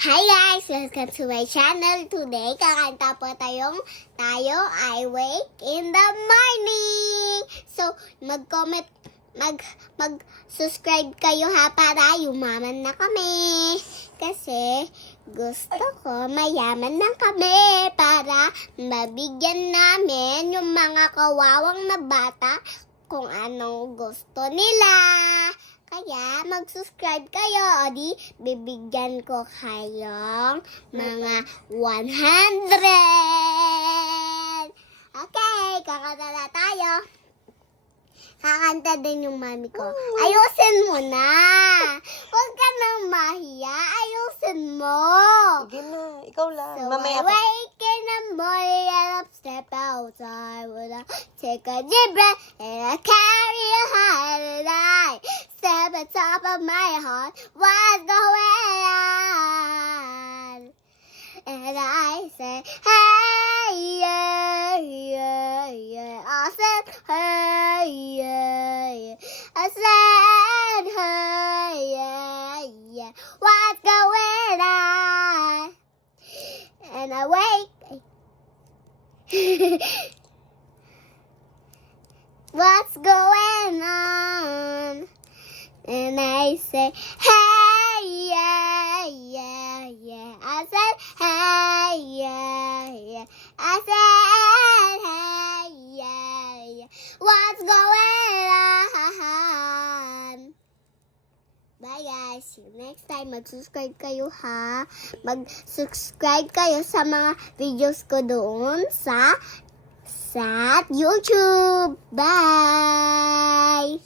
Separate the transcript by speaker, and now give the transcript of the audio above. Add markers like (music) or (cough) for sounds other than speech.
Speaker 1: Hi guys! Welcome to my channel. Today, kakanta po tayong tayo ay wake in the morning. So, mag-comment, mag, mag-subscribe kayo ha para yumaman na kami. Kasi, gusto ko mayaman na kami para mabigyan namin yung mga kawawang na bata kung anong gusto nila. Kaya, mag-subscribe kayo. O di, bibigyan ko kayong mga 100! Okay, kakanta na tayo. Kakanta din yung mami ko. Ayusin mo na! Huwag ka nang mahiya. Ayusin mo!
Speaker 2: Sige na, ikaw lang.
Speaker 1: So
Speaker 2: Mamaya
Speaker 1: I
Speaker 2: pa.
Speaker 1: wake in the morning and I step outside when I take a deep breath and I carry a heart step on top of my heart. What's going on? And I say, hey, yeah, yeah, yeah. I said, hey, yeah, yeah. I said, hey, yeah, yeah. What's going on? And I wake. (laughs) What's going on? And I say, hey, yeah, yeah, yeah. I said, hey, yeah, yeah. I said, hey, yeah, yeah. What's going on? Bye guys. See you next time. Mag-subscribe kayo ha. Mag-subscribe kayo sa mga videos ko doon sa sa YouTube. Bye!